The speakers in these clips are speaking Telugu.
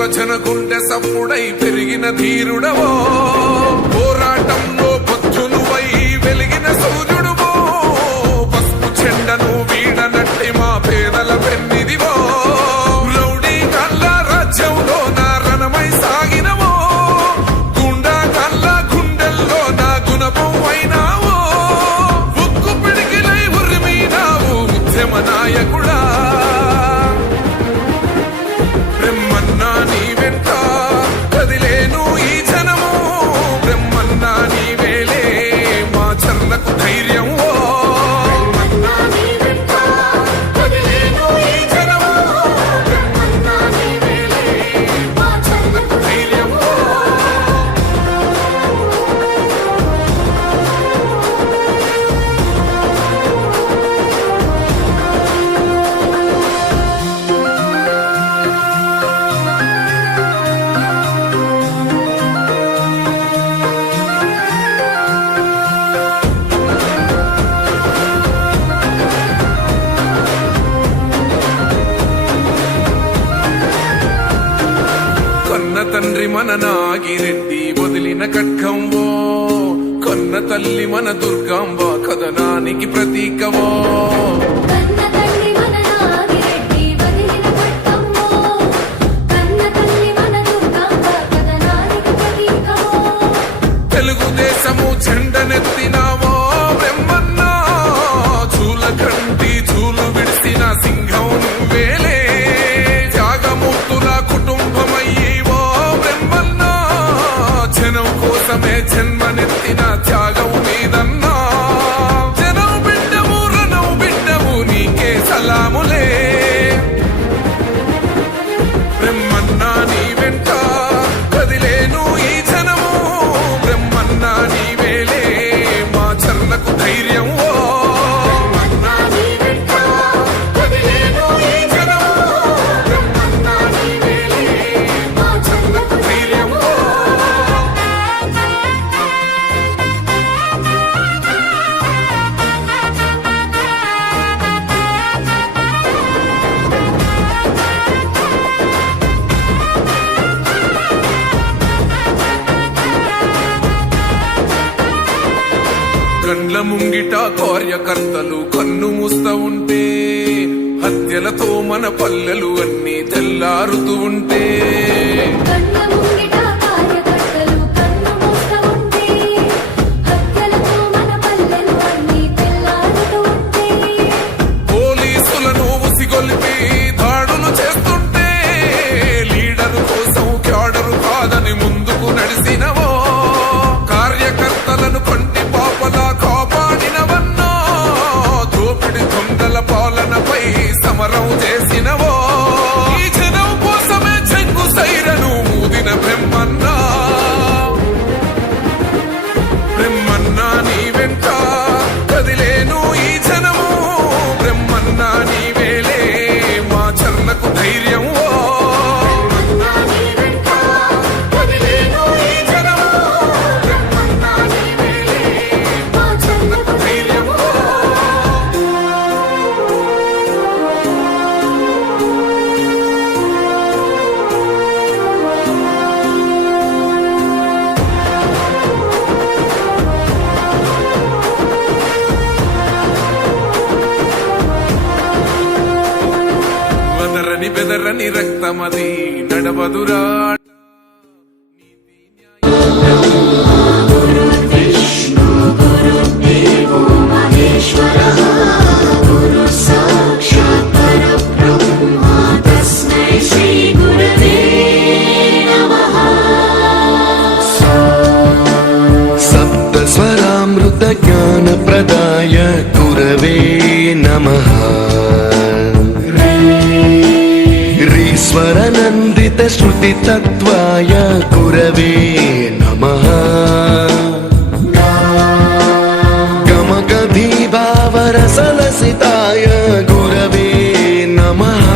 ప్రజన గుండె సప్పుడై పెరిగిన ధీరుడవో, పోరాటంలో పొద్దునువై వెలిగిన సూర్యుడువో, పసుపు చెండను వీడనట్టి మా పేదల పెన్నిదివో, రౌడీ కళ్ళ రాజ్యంలో నా రణమై సాగినవో, గుండా కళ్ళ గుండెల్లో నా గుణపం అయినావో, ఉక్కు పిడికిలై ఉరిమినావు ఉద్యమ నాయకుడా. బ్రహ్మన్నా నీ వెంట కదిలేను ఈ జనము, బ్రహ్మన్నా నీ వేలే మా చర్లకు ధైర్యం. తండ్రి మన నాగిరెడ్డి వదిలిన ఖడ్గంవో, కొన్న తల్లి మన దుర్గాంబ కథనానికి ప్రతీకవో. తెలుగుదేశము చెండనెత్తినావో బ్రహ్మన్నా, చూలకంటి చూలు విడిసిన సింహం నువ్వేలే, త్యాగమూర్తుల కుటుంబమయ్యి జనం కోసమే జన్మనెత్తిన త్యాగం మీదన్నా, జనం బిడ్డము రణం బిడ్డము నీకే సలాములే. బ్రహ్మన్నా నీ వెంట కదిలేను ఈ జనము, బ్రహ్మన్నా నీ వేలే మా చర్లకు ధైర్యం. కండ్ల ముంగిట కార్యకర్తలు కన్ను మూస్తా ఉంటే, హత్యలతో మన పల్లెలు అన్ని తెల్లారుతూ ఉంటే, పోలీసులను ఉసిగొల్పి దాడులు చేస్తుంటే, లీడరు కోసం క్యాడరు కాదని ముందుకు నడిసినవో, కార్యకర్తలను కొంటి పాపలా కాపాడినవన్నా, దోపిడి దొంగల పాలనపై సమరం చేసినవో, ఈ జనం కోసమే చెంగు సైరను ఊదిన బ్రహ్మన్నా. బ్రహ్మన్నా నీ వెంట కదిలేను ఈ జనము, బ్రహ్మన్నా నీ వేలే మా చర్లకు ధైర్యం. బెదరని రక్తమది నడవదురా. సప్తస్వరామృత జ్ఞాన ప్రదాయ గురవే నమః. స్వరనందిత శృతి తత్వాయ గురవే నమః. గమగధీభావరసలసితాయ గురవే నమః.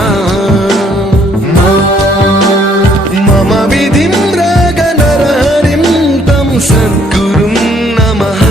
మమ విధిం రాగనరహరిం తం సద్గురుం నమః.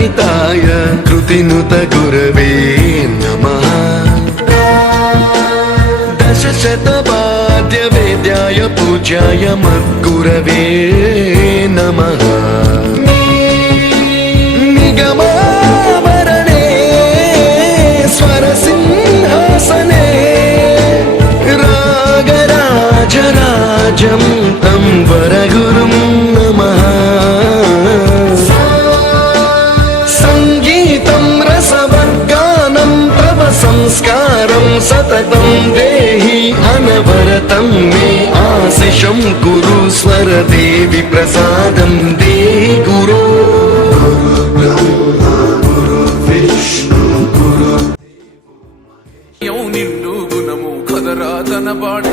हिताय कृतिनुत गुरवे नमः दशशतवाद्यवेद्याय पूज्याय मद्गुरवे नमः निगमावरणे स्वरसिंहासने रागराजराजं तं वरगुरुं नमः सङ्गीतं रसवर्गानं तव संस्कारं सततं देहि अनवरतं मे आशिषं कुरु स्वरदेवि प्रसादं देहि गुरो నిండు గుణము కదరా తన బాట